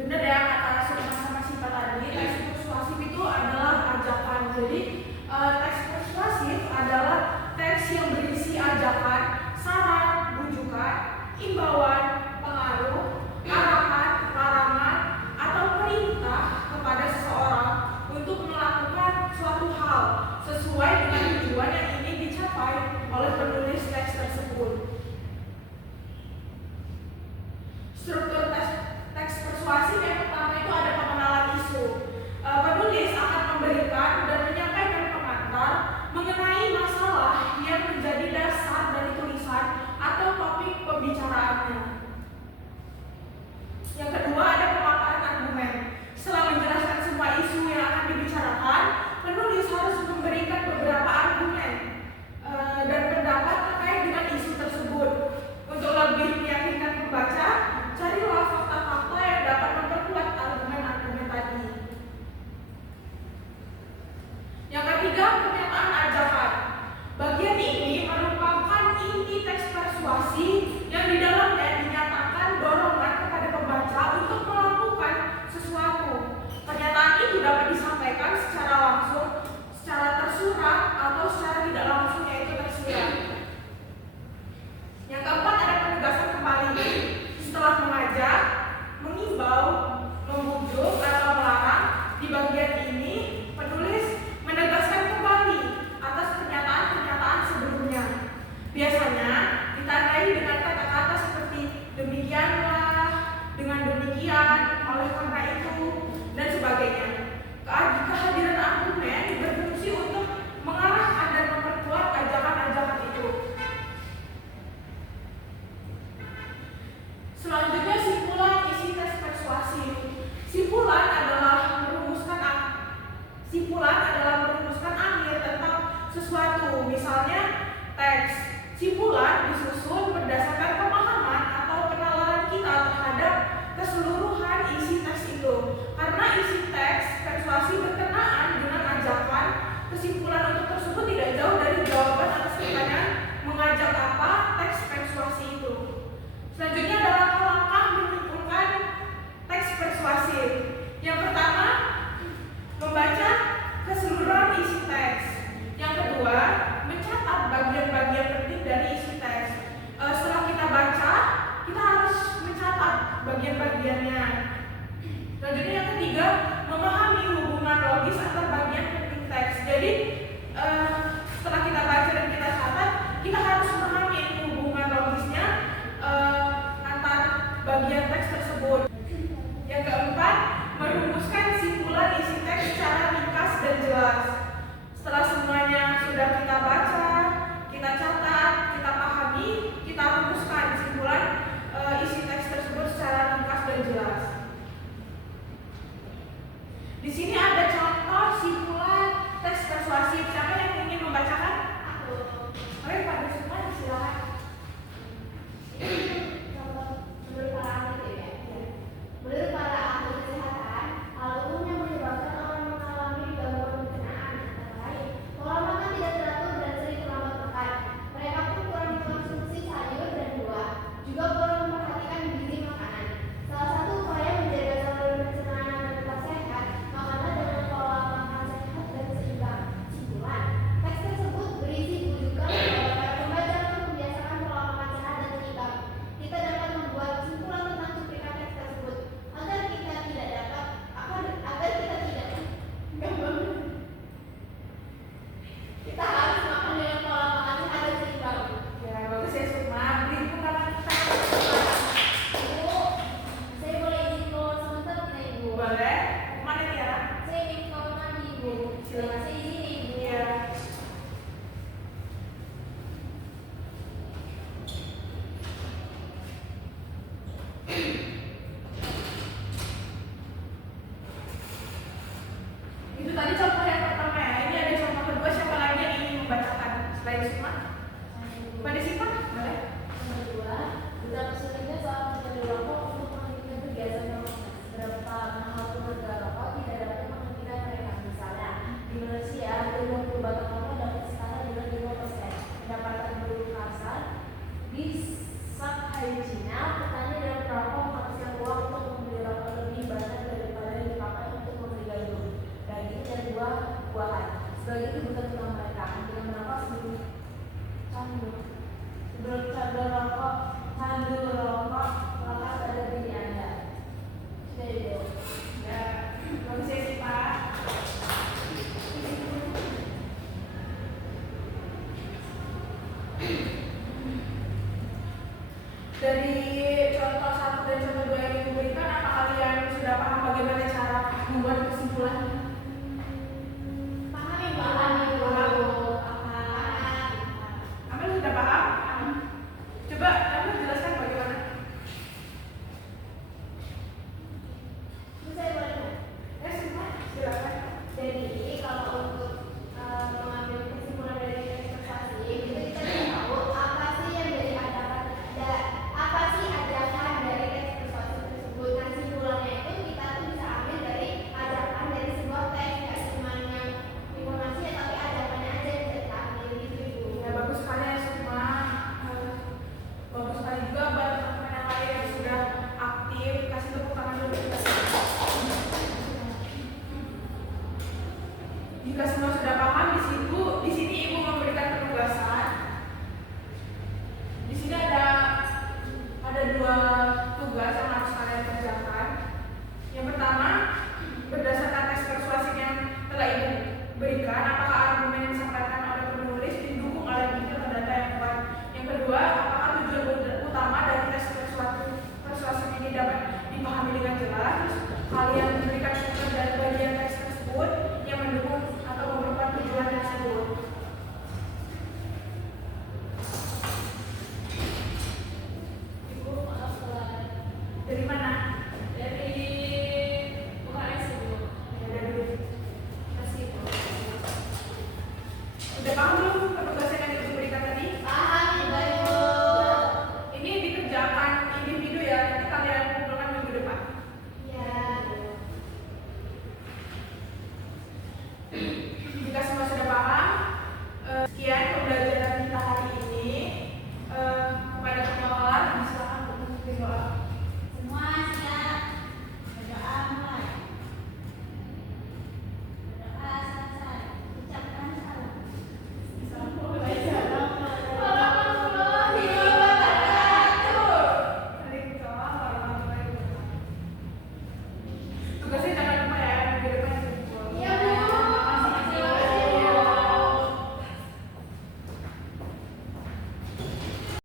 Bener ya kata Sukma sama Sipa tadi, teks persuasif itu adalah ajakan. Jadi teks persuasif adalah teks yang berisi ajakan, saran, bujukan, imbauan, pengaruh, arahan, larangan, atau perintah kepada seseorang untuk melakukan suatu hal sesuai dengan tujuan yang ingin dicapai oleh penulis teks tersebut. Struktur teks persuasif yang pertama itu ada pengenalan isu. Penulis akan memberikan dan menyampaikan pengantar mengenai masalah yang menjadi dasar dari tulisan atau topik pembicaraannya. Yang kedua ada pemaparan argumen. Setelah menjelaskan semua isu yang akan dibicarakan, penulis harus memberikan beberapa argumen dan pendapat terkait dengan isu tersebut. Untuk lebih meyakinkan pembaca, carilah fakta-fakta yang dapat memperkuat argumen-argumen tadi. Yang ketiga, pernyataan ajakan. Bagian ini merupakan inti teks persuasi yang di dalamnya dinyatakan dorongan kepada pembaca untuk melakukan sesuatu. Pernyataan itu dapat disampaikan secara langsung, secara tersurat, atau secara tidak langsung, yaitu tersirat. Yang keempat ada penegasan kembali. Setelah mengajak, mengimbau, membujuk, atau melarang, di bagian ini penulis menegaskan kembali atas pernyataan-pernyataan sebelumnya. Biasanya ditandai dengan kata-kata seperti demikianlah, dengan demikian, oleh karena itu, dan sebagainya. Kehadiran argumen berfungsi untuk mengarahkan dan memperkuat ajakan-ajakan itu. Selanjutnya simpulan isi teks persuasif. Simpulan adalah merumuskan akhir tentang sesuatu. Misalnya teks. Simpulan disusun berdasarkan pemahaman atau penalaran kita terhadap keseluruhan isi teks itu. Karena isi teks persuasi berkenaan dengan ajakan, kesimpulan untuk tersebut tidak jauh dari jawaban atas pertanyaan mengajak apa teks persuasi itu. Selanjutnya adalah langkah menyimpulkan teks persuasif. Yang pertama, membaca keseluruhan isi teks. Yang kedua, mencatat bagian-bagian penting dari isi teks. Setelah kita baca, kita harus mencatat bagian-bagiannya. Selanjutnya yang ketiga, memahami hubungan logis antar bagian penting teks. Jadi setelah kita baca dan kita catat, kita harus memahami hubungan logisnya antar bagian teks tersebut. Yang keempat, merumuskan simpulan isi teks secara ringkas dan jelas. Setelah semuanya sudah kita baca, kita catat, kita pahami, kita rumuskan simpulan isi teks tersebut secara ringkas dan jelas. Di sini ada contoh simpulan teks persuasif. Siapa yang ingin membacakan? Aku. Oke, pada semua silakan. Menurut para ahli ya. Menurut para ahli kesehatan, hal umum yang menyebabkan orang mengalami gangguan pencernaan antara lain pola makan tidak teratur dan sering terlambat makan. Mereka pun kurang mengkonsumsi sayur dan buah, juga kurang memperhatikan gizi makanan. Salah satu upaya menjaga saluran pencernaan agar tetap sehat, makanlah dengan pola makan sehat dan seimbang. Simpulan, teks tersebut berisi rujukan kepada para pembaca untuk membiasakan pola makan sehat dan seimbang. Kita dapat membuat simpulan tentang cuplikan teks tersebut agar kita tidak kita harus makan dengan pola makan sehat dan seimbang. Ya, bagus ya Sukma. Beri pengalaman kita. Ibu, saya boleh izin keluar sebentar tidak Ibu? Boleh. Mana Tiara? Saya ingin ke kamar mandi Ibu. Silakan. Saya izin Ibu. Iya. Itu tadi contoh yang pertama ya. Ini ada contoh kedua. Siapa lagi yang ingin membacakan selain Sukma? Pada Sipa? Boleh. Yang kedua, duta kesulitan saat mencari rokok untuk menghentikan kegiatan merokok. Berapa mahal harga rokok tidak dapat menghentikan mereka. Misalnya, di Malaysia, 20 batang rokok dapat setara dengan 5%. Pendapatan buruh kasar di Shanghai, China, petani dan perokok menghabiskan uang untuk membeli rokok lebih membuat kesimpulan. Paham Ibu? Paham Ibu. Amel sudah paham? Coba Amel jelaskan bagaimana. Bisa boleh nggak? Ya semua silakan. Jadi kalau untuk mengambil kesimpulan dari teks prestasi itu kita bisa tahu apa sih yang jadi apa sih ajakan dari teks prestasi tersebut. Nah kesimpulannya itu kita tuh bisa ambil dari ajakan dari sebuah teks, nggak cuma yang informasinya tapi ajakannya aja yang bisa kita ambil gitu Ibu. Ya bagus sekali ya semua. Bagus sekali juga buat teman-teman yang lain yang sudah aktif. Kasih tepuk tangan dulu. Jika semua sudah paham di sini Ibu memberikan penugasan. Di sini ada 2 tugas yang harus kalian kerjakan. Yang pertama, berdasarkan tes persuasif yang telah Ibu berikan, apakah argumen yang disampaikan oleh penulis didukung oleh bukti atau data yang kuat. Yang kedua, apakah tujuan utama dari tes persuasif ini dapat dipahami dengan jelas. Terus kalian memberikan contoh dari bagian teks tersebut yang mendukung atau merupakan tujuan tersebut. Ibu, maaf dari mana? Dari UKS Ibu. Ya, dari kasih. Udah paham belum penugasan yang Ibu berikan tadi? Paham Ibu. Ini dikerjakan individu ya, nanti kalian kumpulkan minggu depan. Ya.